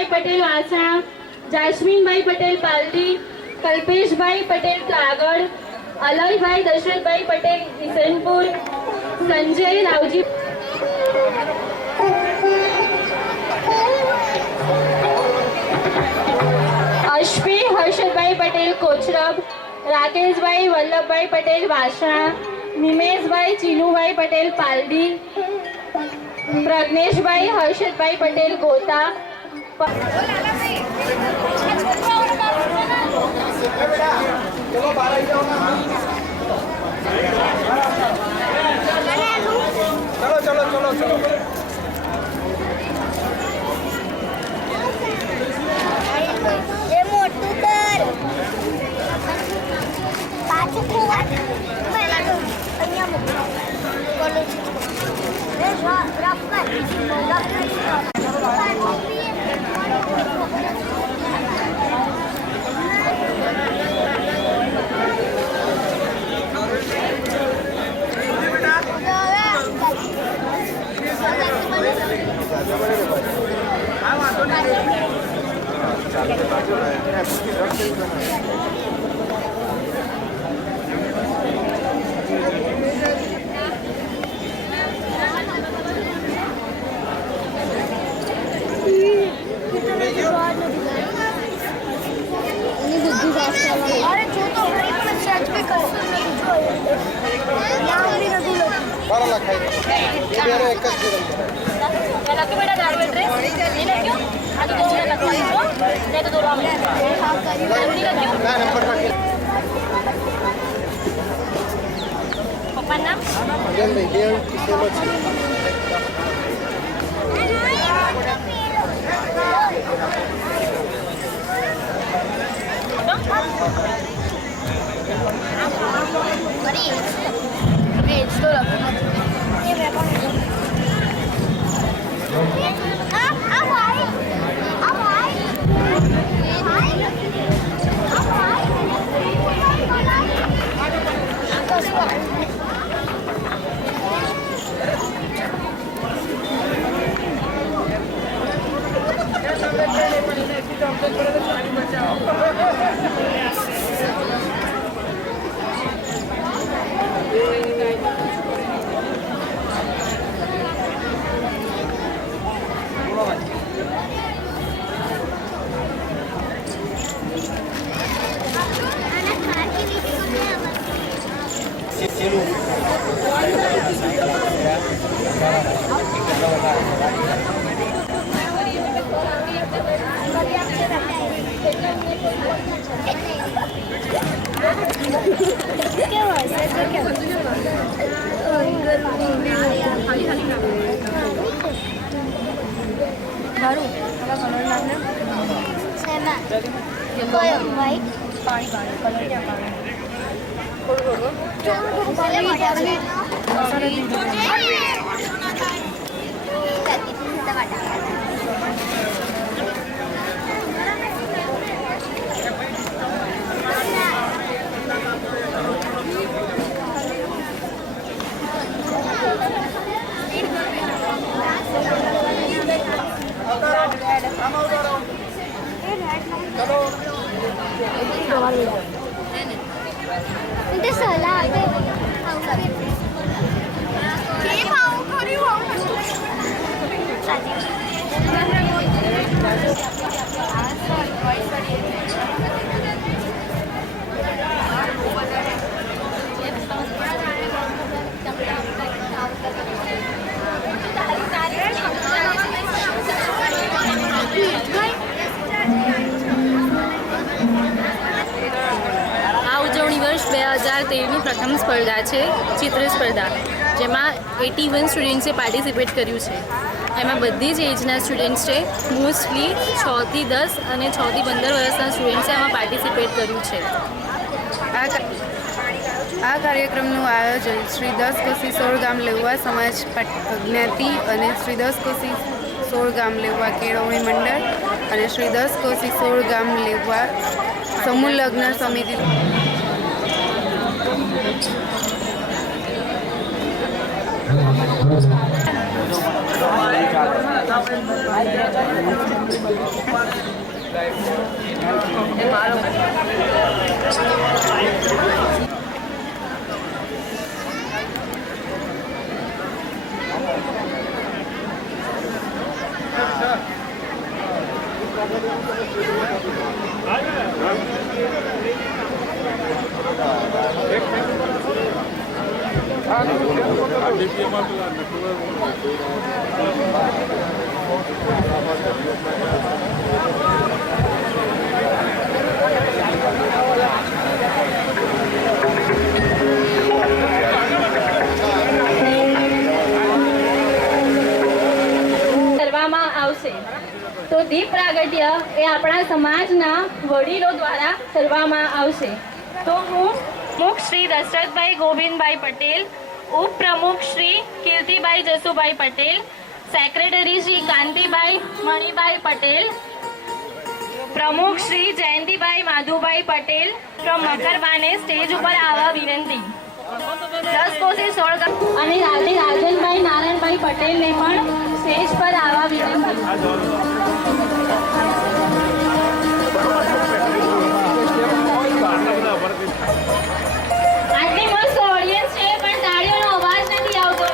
હિતેશભાઈ પટેલ વાસણા, જાસ્મીનભાઈ પટેલ પાલડી, કલ્પેશભાઈ પટેલ કાગળ, અલયભાઈ દશરથભાઈ પટેલ કિશનપુર, સંજય રાવજી, અશ્વી હર્ષદભાઈ પટેલ કોચરબ, રાકેશભાઈ વલ્લભભાઈ પટેલ વાસણા, નિમેશભાઈ ચીનુભાઈ પટેલ પાલડી, પ્રજ્ઞેશભાઈ હર્ષદભાઈ પટેલ ગોતા, વર્ષ 2013ની પ્રથમ સ્પર્ધા છે ચિત્ર સ્પર્ધા, જેમાં 81 સ્ટુડન્ટ્સે પાર્ટિસિપેટ કર્યું છે. એમાં બધી જ એજના સ્ટુડન્ટ્સ છે. મોસ્ટલી 6 થી 10 અને 6 થી 15 વર્ષના સ્ટુડન્ટ્સે આમાં પાર્ટિસિપેટ કર્યું છે. આ કાર્યક્રમનું આયોજન શ્રી 10 કોશી 16 ગામ લેવા સમાજ જ્ઞાતિ અને શ્રી 10 કોશી 16 ગામ લેવા કેળવણી મંડળ અને શ્રી 10 કોશી 16 ગામ લેવા સમૂહ લગ્ન સમિતિ કરવામાં આવશે. તો દીપ પ્રાગટ્ય એ આપણા સમાજના વડીલો દ્વારા કરવામાં આવશે. તો હું મુખ શ્રી દશરથભાઈ ગોવિંદભાઈ પટેલ, ઉપપ્રમુખ શ્રી કીર્તિભાઈ જસુભાઈ પટેલ, સેક્રેટરી શ્રી કાંતિભાઈ મણિભાઈ પટેલ, પ્રમુખ શ્રી જયંતિભાઈ માધુભાઈ પટેલ ફ્રોમ મકરબાને સ્ટેજ ઉપર આવવા વિનંતી. 10 કોશી 16 અને રાજનભાઈ નારાયણભાઈ પટેલને પણ સ્ટેજ પર આવવા વિનંતી. આટલી મસ્ત ઓડિયન્સ છે પણ તાળીઓનો અવાજ નથી આવતો.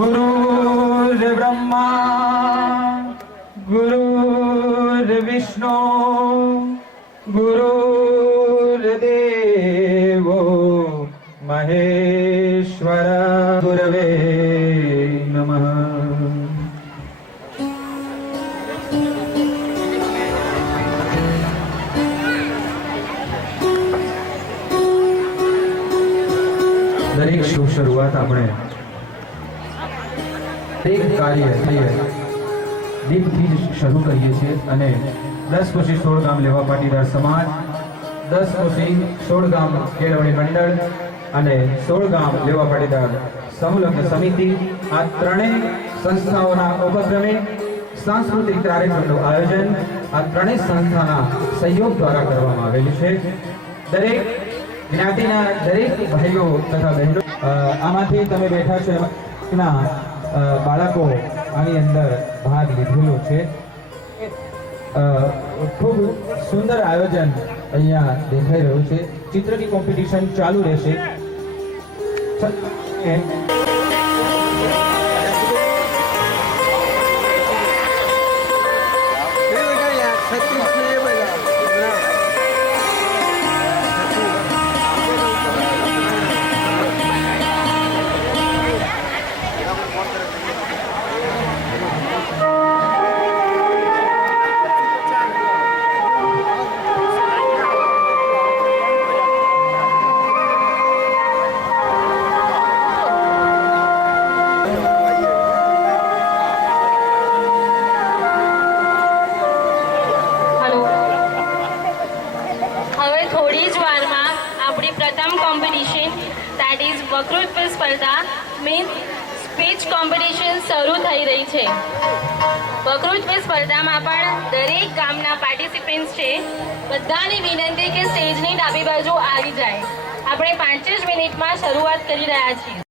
गुरुर्ब्रह्मा गुरुर्विष्णु गुरुर्देवो महेश्वर गुरवे नमः. દરેક શુભ શરૂઆત આપણે એક કાર્ય દીપથી જ શરૂ કરીએ છીએ અને 10 કોશી 16 ગામ લેવા પાટીદાર સમાજ, 10 કોશી 16 ગામ કેળવણી મંડળ અને 16 ગામ લેવા પાટીદાર સંલગ્ન સમિતિ આ ત્રણેય સંસ્થાઓના ઉપક્રમે સાંસ્કૃતિક કાર્યક્રમનું આયોજન આ ત્રણેય સંસ્થાના સહયોગ દ્વારા કરવામાં આવેલું છે. દરેક જ્ઞાતિના દરેક ભાઈઓ તથા બહેનો આમાંથી તમે બેઠા છો એના બાળકો આની અંદર ભાગ લીધેલો છે. ખૂબ સુંદર આયોજન અહીંયા દેખાઈ રહ્યું છે. ચિત્રની કોમ્પિટિશન ચાલુ રહેશે. વક્તૃત્વ સ્પર્ધા મીન્સ સ્પીચ કોમ્પિટિશન શરૂ થઈ રહી છે. વક્તૃત્વ સ્પર્ધામાં પણ દરેક ગામના પાર્ટિસિપન્ટ્સ છે. બધાની વિનંતી કે સ્ટેજની ડાબી બાજુ આવી જાય. આપણે 5 જ મિનિટમાં શરૂઆત કરી રહ્યા છીએ.